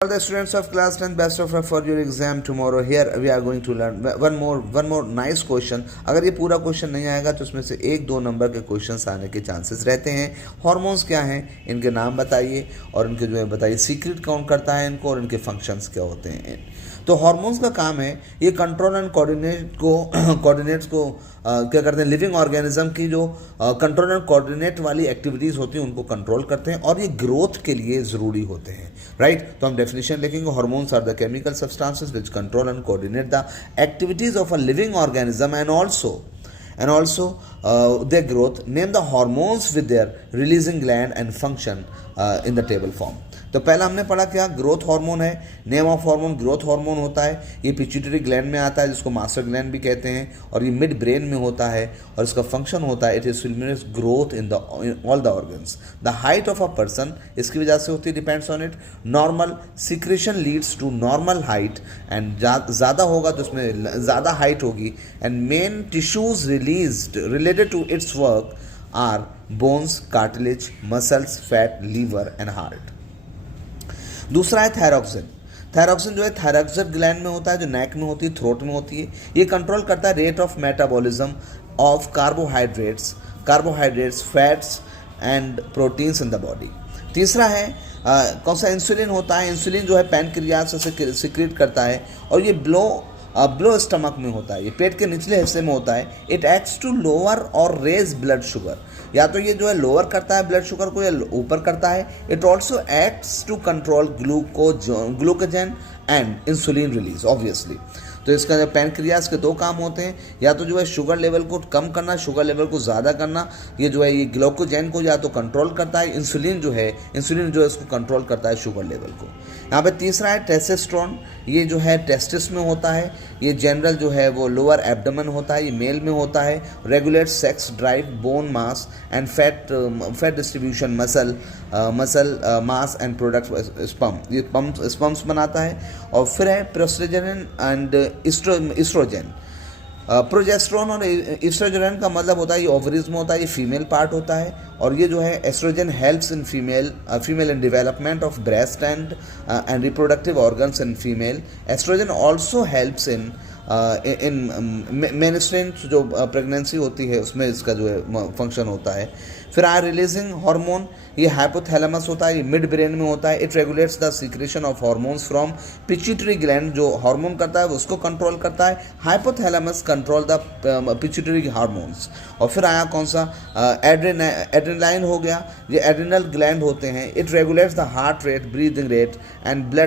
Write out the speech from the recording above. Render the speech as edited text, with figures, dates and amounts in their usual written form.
All the students of class 10th, best of luck for your exam tomorrow. Here we are going to learn one more nice question. अगर ये पूरा question नहीं आएगा तो उसमें से एक दो नंबर के क्वेश्चंस आने के चांसेस रहते हैं. हार्मोन्स क्या हैं, इनके नाम बताइए और इनके जो है बताइए सीक्रेट कौन करता है इनको और इनके फंक्शंस क्या होते हैं. तो हार्मोन्स का काम है ये कंट्रोल एंड कोऑर्डिनेट्स को क्या करते हैं, लिविंग ऑर्गेनिज्म की जो कंट्रोल एंड कोऑर्डिनेट वाली एक्टिविटीज़ होती हैं उनको कंट्रोल करते हैं और ये ग्रोथ के लिए ज़रूरी होते हैं. राइट, तो हम डेफिनेशन लिखेंगे. Hormones are the chemical substances which control and coordinate the activities of a living organism and also their growth. Name the hormones with their releasing gland and function in the table form. तो पहला हमने पढ़ा क्या, growth hormone है. Name of hormone growth hormone होता है. ये pituitary gland में आता है जिसको मास्टर ग्लैंड भी कहते हैं और ये मिड ब्रेन में होता है और इसका फंक्शन होता है it is stimulates growth in all the organs. The height of a person इसकी वजह से होती है, depends on it. Normal secretion leads to normal height and ज़्यादा होगा तो उसमें ज़्यादा हाइट होगी. And main tissues related to its work are bones, cartilage, muscles, fat, liver and heart. दूसरा है थायरॉक्सिन. थायरॉक्सिन जो है थायरॉक्सिन ग्लैंड में होता है जो नेक में होती है, थ्रोट में होती है. ये कंट्रोल करता है rate of metabolism of carbohydrates, fats and proteins in the body. तीसरा है कौन सा, इंसुलिन होता है. इंसुलिन जो है पैनक्रियाज से सिक्रेट करता है और ये ब्लो स्टमक में होता है, ये पेट के निचले हिस्से में होता है. इट एक्ट्स टू लोअर और रेज ब्लड शुगर. या तो ये जो है लोअर करता है ब्लड शुगर को या ऊपर करता है. It also acts to control glucagon and insulin release obviously. तो इसका जो पैनक्रियाज के दो काम होते हैं, या तो जो है शुगर लेवल को कम करना, शुगर लेवल को ज़्यादा करना. ये जो है ये ग्लूकोजन को या तो कंट्रोल करता है, इंसुलिन जो है इसको कंट्रोल करता है शुगर लेवल को. यहाँ पे तीसरा है टेस्टोस्टेरोन. ये जो है टेस्टिस में होता है. ये जनरल जो है वो लोअर एब्डोमेन होता है, ये मेल में होता है. Regulate sex drive, bone mass and fat distribution, muscle mass and product sperm. ये स्पर्म्स बनाता है. और फिर है प्रोस्टेजेनिन एंड इस्ट्रोजन. प्रोजेस्टेरोन और इस्ट्रोजन का मतलब होता है ये ओवरीज में होता है, ये फीमेल पार्ट होता है. और ये जो है oestrogen helps in female in development of breast and reproductive organs in female. Oestrogen also helps in menstruation, जो प्रेगनेंसी होती है उसमें इसका जो है फंक्शन होता है. फिर आर रिलीजिंग हार्मोन, ये हाइपोथैलेमस होता है, ये मिड ब्रेन में होता है. It regulates the secretion of hormones from pituitary gland, जो हार्मोन करता है उसको कंट्रोल करता है. Hypothalamus control the pituitary hormones. और फिर आया कौन सा, एड्रेनालाइन हो गया. ये एड्रिनल ग्लैंड होते हैं. It regulates the heart rate, breathing rate and blood